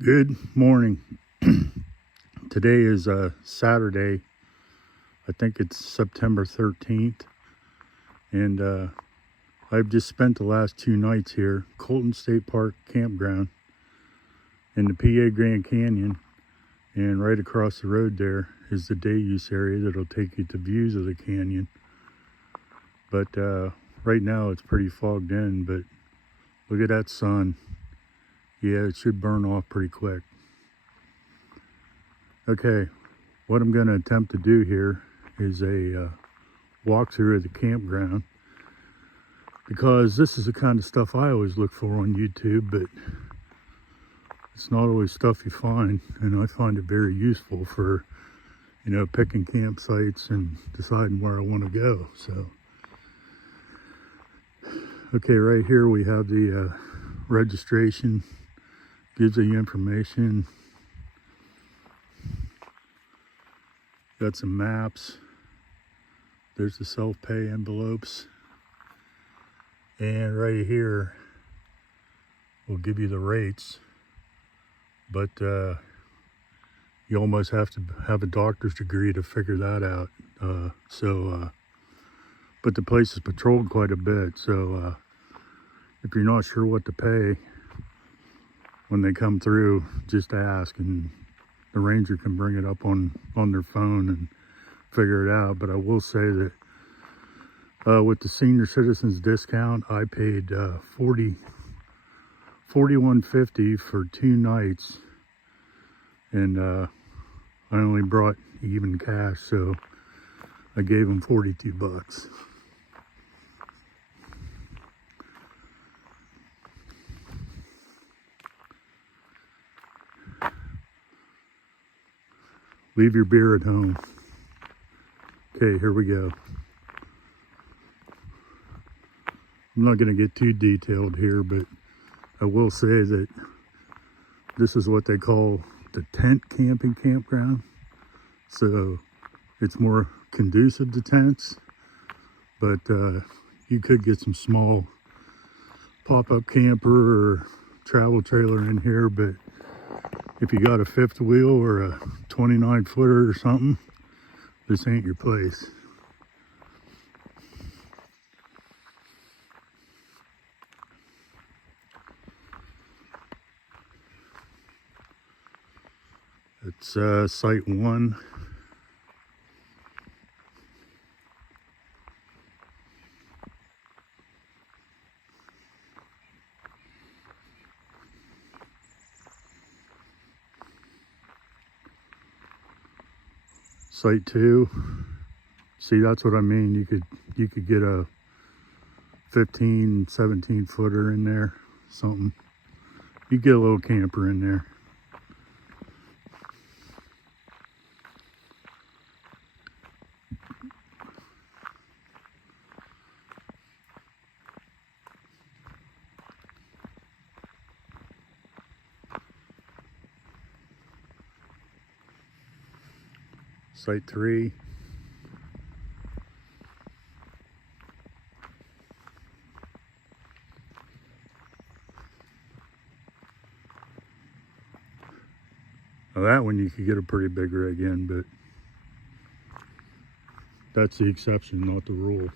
Good morning. Today is Saturday. I think it's September 13th. And I've just spent the last 2 nights here. Colton State Park Campground in the PA Grand Canyon. And right across the road there is the day use area that'll take you to views of the canyon. But right now it's pretty fogged in, but look at that sun. Yeah, it should burn off pretty quick. Okay, what I'm going to attempt to do here is a walkthrough of the campground, because this is the kind of stuff I always look for on YouTube, but it's not always stuff you find, and I find it very useful for, picking campsites and deciding where I want to go. So, okay, right here we have the registration, gives you information. Got some maps. There's the self-pay envelopes. And right here will give you the rates. But you almost have to have a doctor's degree to figure that out. But the place is patrolled quite a bit. So if you're not sure what to pay when they come through, just ask, and the ranger can bring it up on their phone and figure it out. But I will say that with the senior citizens discount, I paid $41.50 for 2 nights, and I only brought even cash, so I gave them 42 bucks. Leave your beer at home. Okay, here we go. I'm not going to get too detailed here, but I will say that this is what they call the tent camping campground. So it's more conducive to tents, but you could get some small pop-up camper or travel trailer in here, but if you got a fifth wheel or a 29-footer or something, this ain't your place. It's site 1. Site 2. See, that's what I mean. You could get a 15, 17-footer in there, something. You get a little camper in there. Site 3. Now that one you could get a pretty big rig in, but that's the exception, not the rule.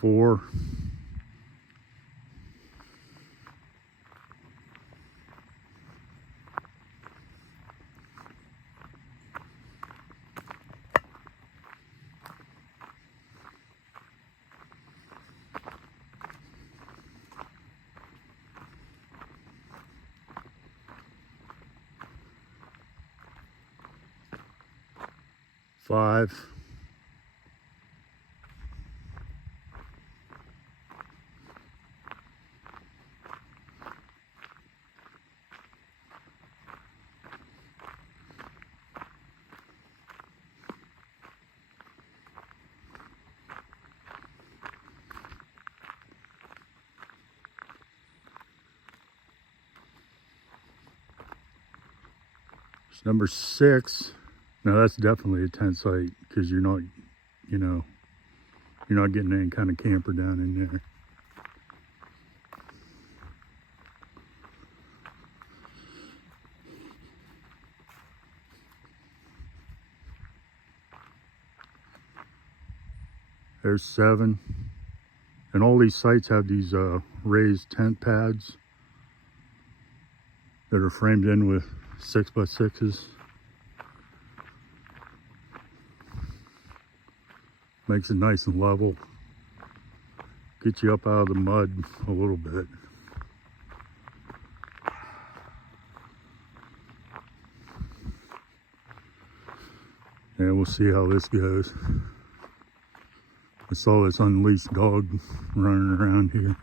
Four. Five. Number 6 Now that's definitely a tent site because you're not, you know, you're not getting any kind of camper down in there. There's 7. And all these sites have these raised tent pads that are framed in with 6x6s. Makes it nice and level. Get you up out of the mud a little bit. And we'll see how this goes. I saw this unleashed dog running around here.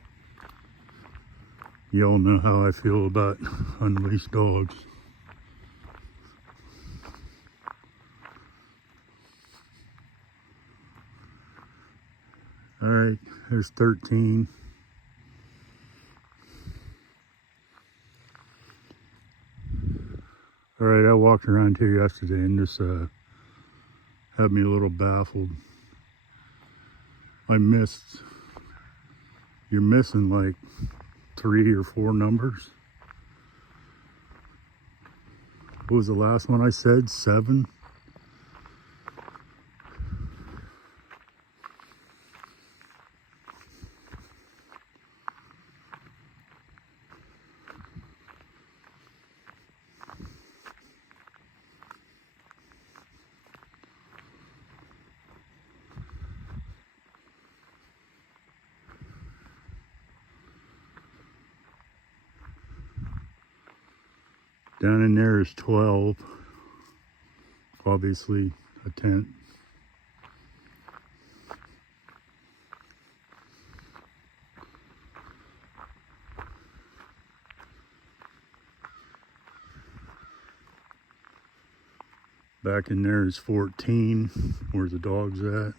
You all know how I feel about unleashed dogs. All right, there's 13. All right, I walked around here yesterday and this had me a little baffled. You're missing like 3 or 4 numbers. What was the last one I said? 7? Down in there is 12. Obviously a tent. Back in there is 14, where the dog's at.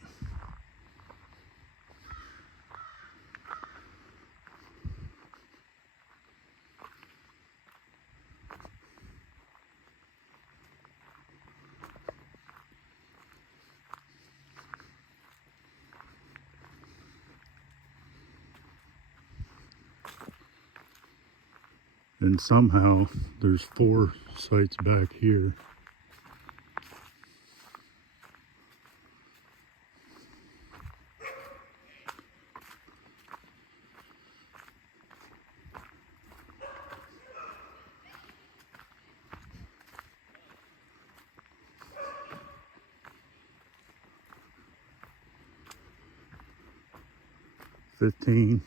And somehow there's 4 sites back here. $15.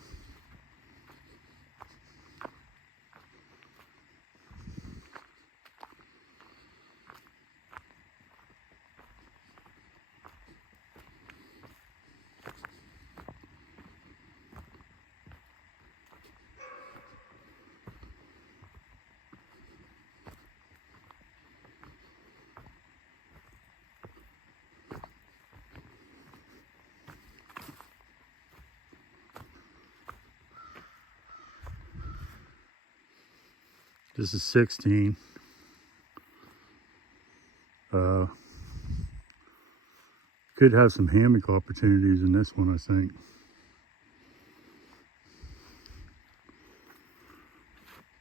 This is 16. Could have some hammock opportunities in this one, I think.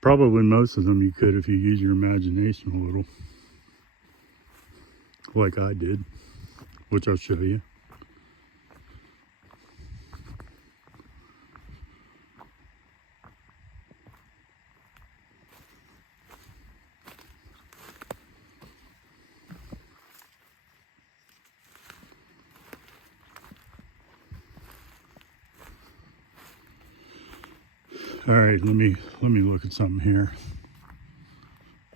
Probably most of them you could if you use your imagination a little. Like I did, which I'll show you. All right, let me look at something here.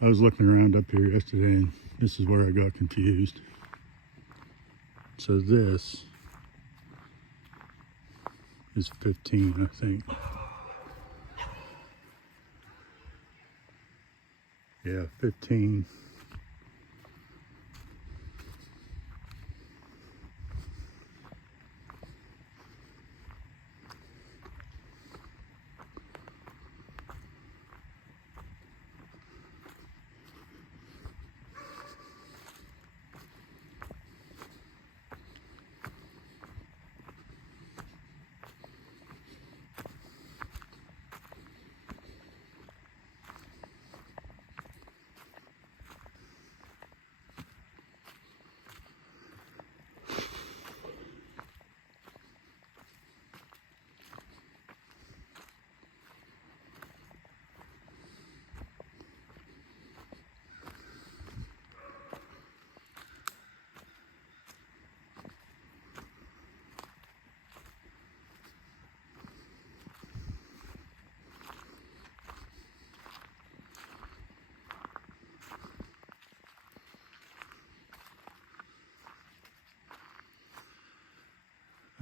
I was looking around up here yesterday and this is where I got confused. So this is 15, I think. Yeah, 15.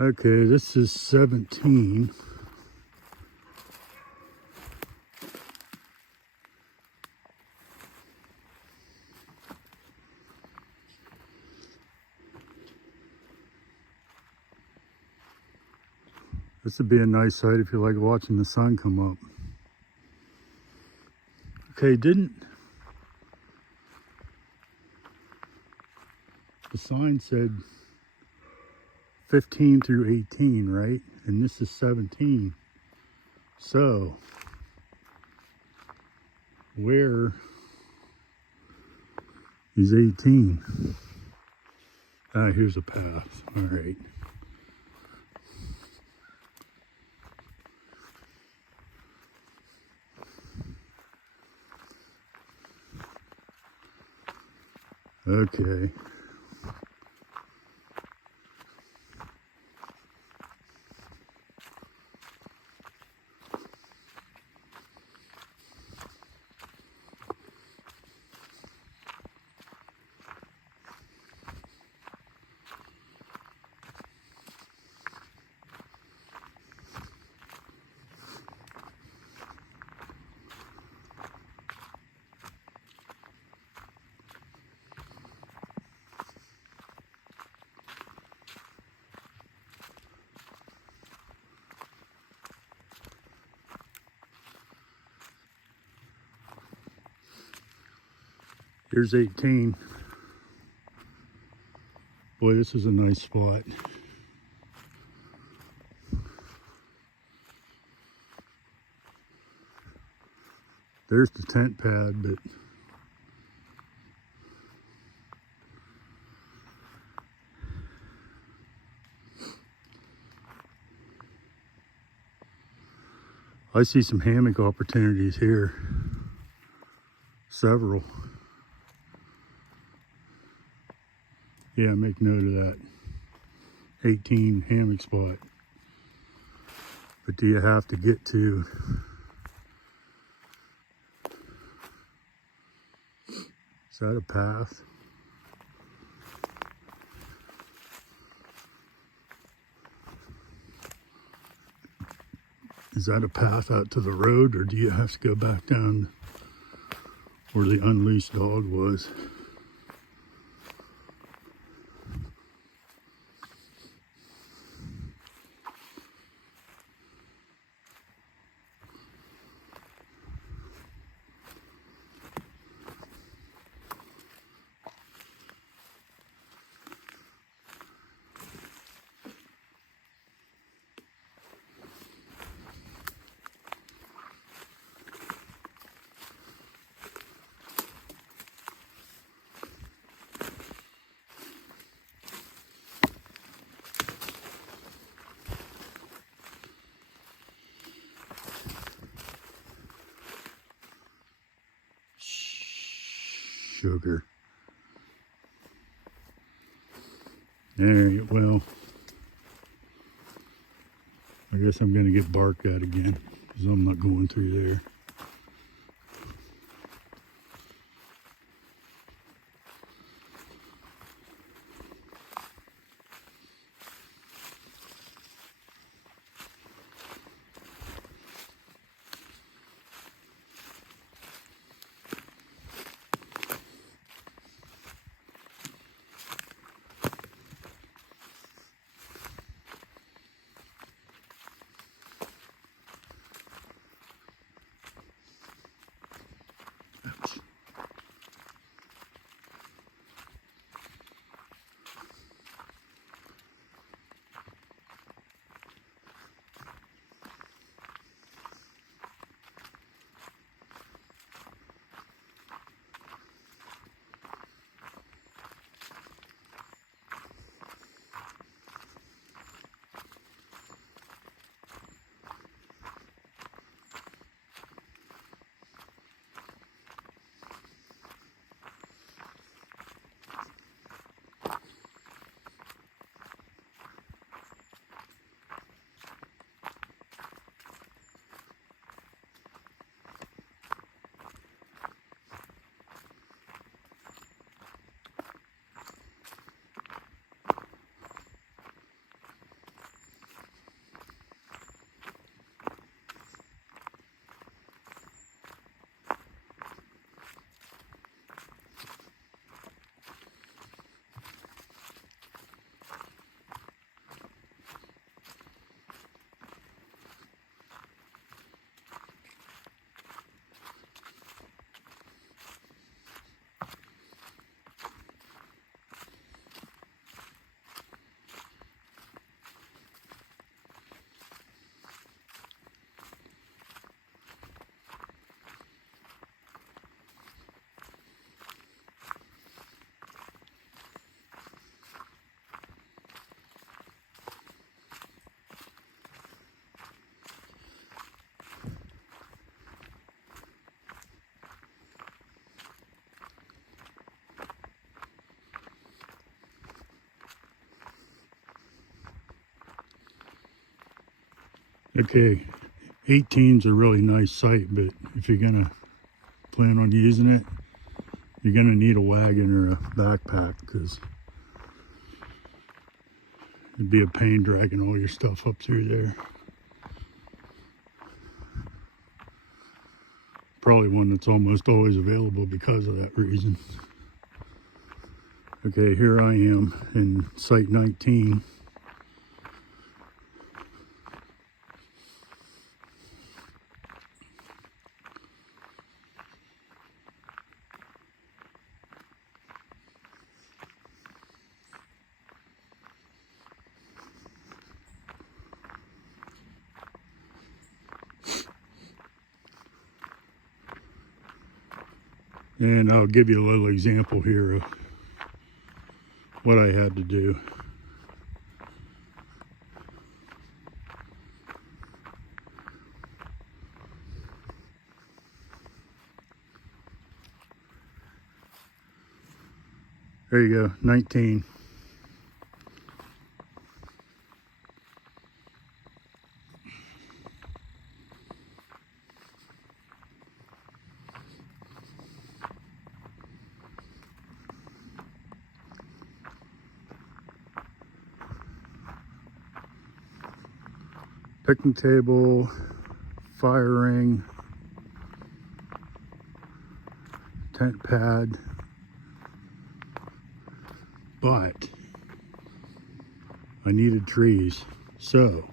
Okay, this is 17. This would be a nice sight if you like watching the sun come up. Okay, the sign said 15 through 18, right? And this is 17. So, where is 18? Ah, here's a path. All right. Okay. Here's 18. Boy, this is a nice spot. There's the tent pad, but I see some hammock opportunities here. Several. Yeah, make note of that. 18 hammock spot. But do you have to get to? Is that a path? Is that a path out to the road, or do you have to go back down where the unleashed dog was? Sugar. Alright, well, I guess I'm going to get barked at again because I'm not going through there. Okay, 18's a really nice site, but if you're gonna plan on using it, you're gonna need a wagon or a backpack, because it'd be a pain dragging all your stuff up through there. Probably one that's almost always available because of that reason. Okay, here I am in site 19. And I'll give you a little example here of what I had to do. There you go, 19. Picnic table, fire ring, tent pad, but I needed trees, so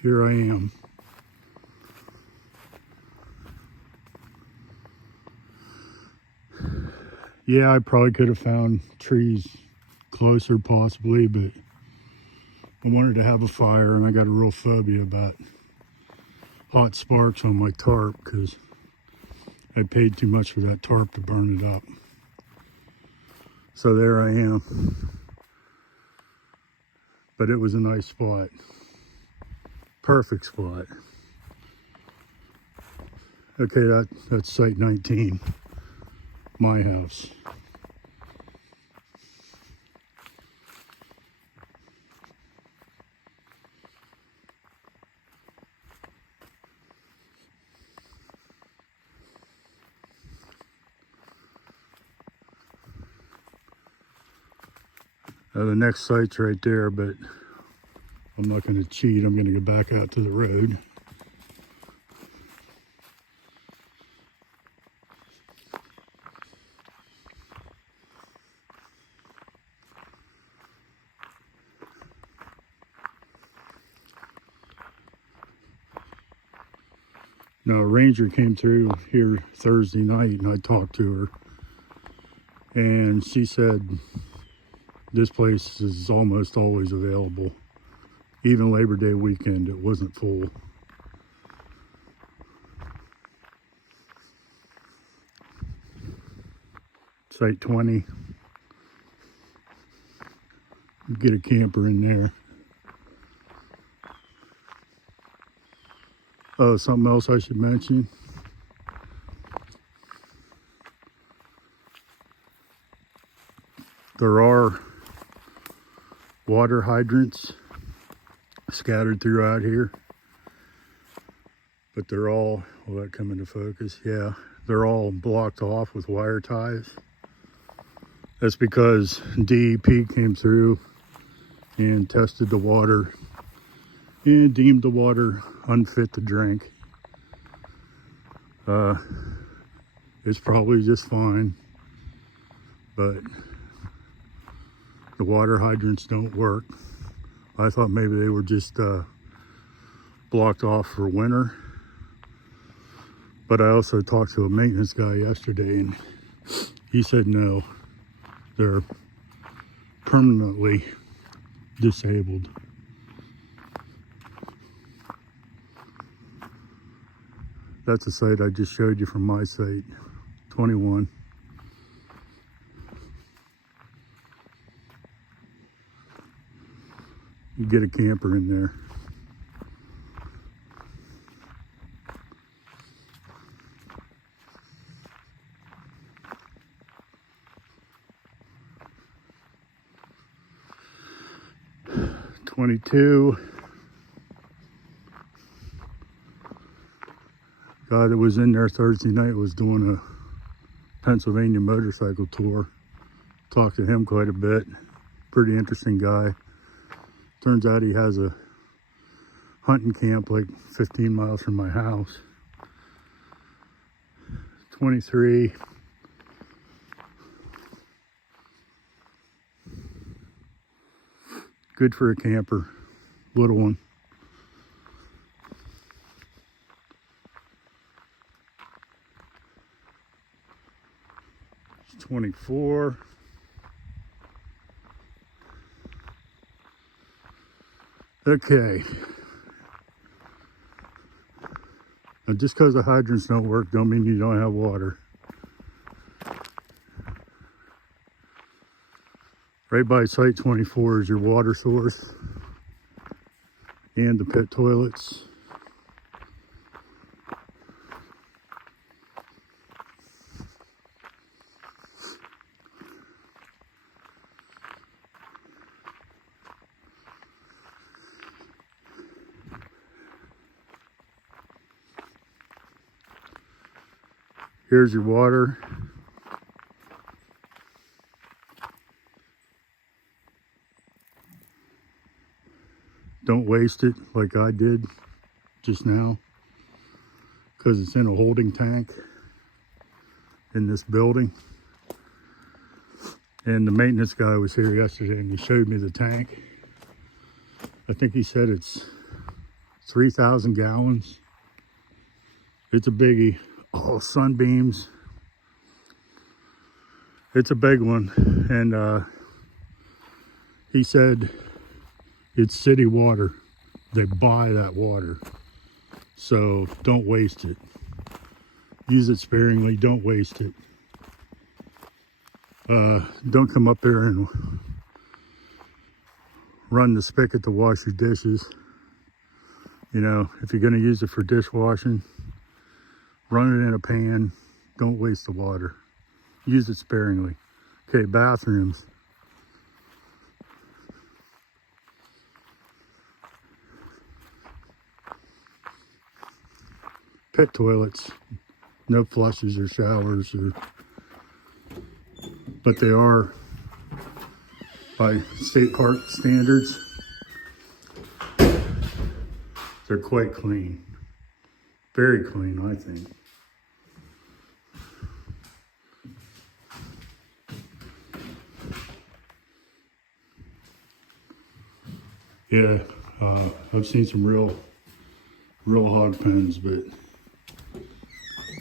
here I am. Yeah, I probably could have found trees closer possibly, but I wanted to have a fire, and I got a real phobia about hot sparks on my tarp because I paid too much for that tarp to burn it up. So there I am. But it was a nice spot. Perfect spot. Okay, that's site 19, my house. The next site's right there, but I'm not going to cheat. I'm going to go back out to the road. Now, a ranger came through here Thursday night, and I talked to her, and she said this place is almost always available. Even Labor Day weekend, it wasn't full. Site 20. Get a camper in there. Oh, something else I should mention. There are water hydrants scattered throughout here, but they're all, will that come into focus? Yeah, they're all blocked off with wire ties. That's because DEP came through and tested the water and deemed the water unfit to drink. It's probably just fine, but the water hydrants don't work. I thought maybe they were just blocked off for winter, but I also talked to a maintenance guy yesterday, and he said no, they're permanently disabled. That's a site I just showed you from my site, 21. You get a camper in there. Guy that was in there Thursday night was doing a Pennsylvania motorcycle tour. Talked to him quite a bit. Pretty interesting guy. Turns out he has a hunting camp like 15 miles from my house. 23. Good for a camper. Little one. 24. Okay. Now just because the hydrants don't work don't mean you don't have water. Right by site 24 is your water source and the pit toilets. Here's your water. Don't waste it like I did just now, because it's in a holding tank in this building. And the maintenance guy was here yesterday and he showed me the tank. I think he said it's 3,000 gallons. It's a biggie. Oh, sunbeams. It's a big one. And he said it's city water. They buy that water. So don't waste it. Use it sparingly. Don't waste it. Don't come up there and run the spigot to wash your dishes. You know, if you're going to use it for dishwashing, run it in a pan. Don't waste the water. Use it sparingly. Okay, bathrooms. Pit toilets. No flushes or showers, but they are by state park standards. They're quite clean. Very clean, I think. Yeah, I've seen some real hog pens, but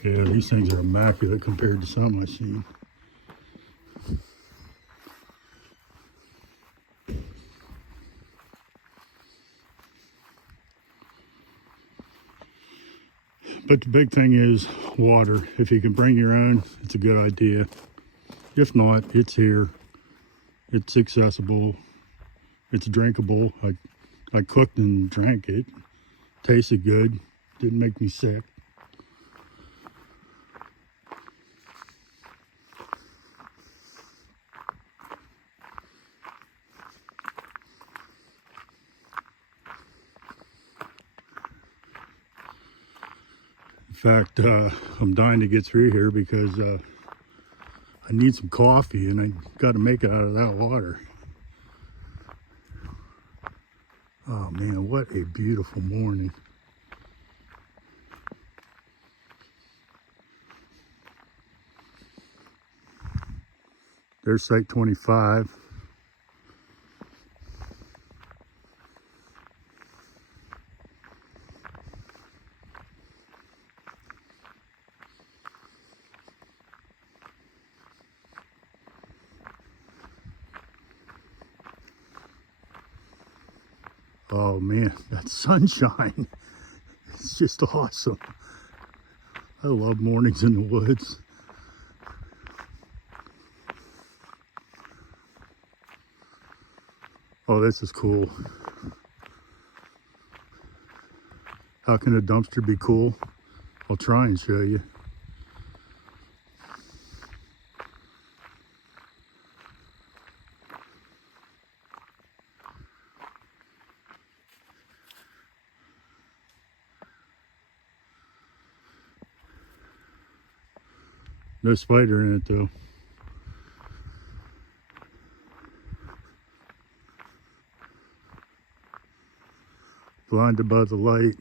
yeah, these things are immaculate compared to some I've seen. But the big thing is water. If you can bring your own, it's a good idea. If not, it's here. It's accessible. It's drinkable. I cooked and drank it. Tasted good. Didn't make me sick. In fact, I'm dying to get through here because I need some coffee and I got to make it out of that water. Oh man, what a beautiful morning. There's site 25. Oh man, that sunshine, it's just awesome. I love mornings in the woods. Oh, this is cool. How can a dumpster be cool? I'll try and show you. No spider in it though. Blinded by the light.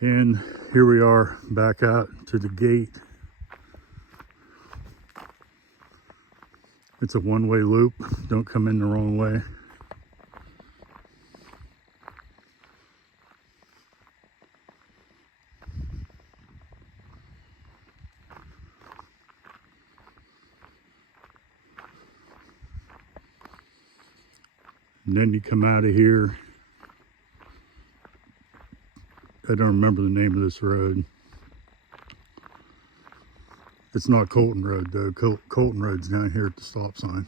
And here we are back out to the gate. It's a one-way loop. Don't come in the wrong way. And then you come out of here. I don't remember the name of this road. It's not Colton Road though. Colton Road's down here at the stop sign.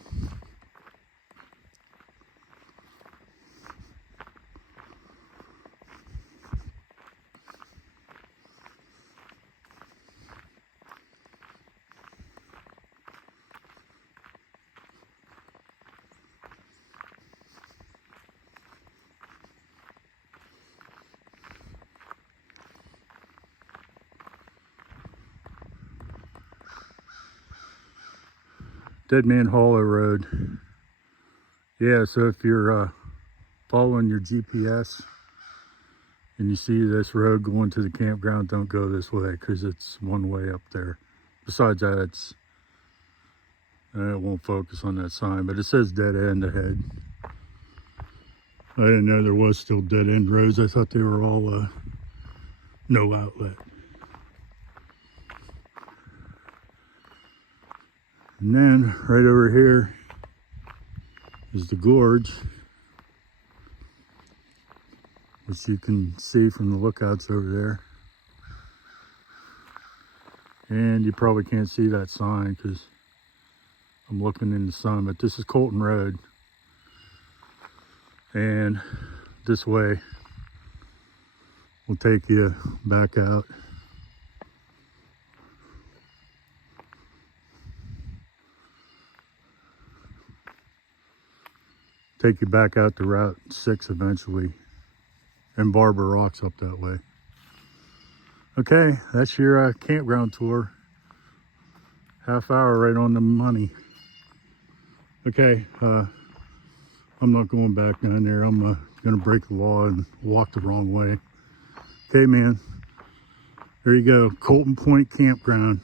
Dead Man Hollow Road. Yeah, so if you're following your GPS and you see this road going to the campground, don't go this way because it's one way up there. Besides that, it won't focus on that sign, but it says dead end ahead. I didn't know there was still dead end roads. I thought they were all no outlet. And then right over here is the gorge, which you can see from the lookouts over there. And you probably can't see that sign because I'm looking in the sun, but this is Colton Road. And this way will take you back out. Take you back out to Route 6 eventually. And Barber Rock's up that way. Okay, that's your campground tour. Half hour right on the money. Okay, I'm not going back down there. I'm gonna break the law and walk the wrong way. Okay, man. There you go, Colton Point Campground.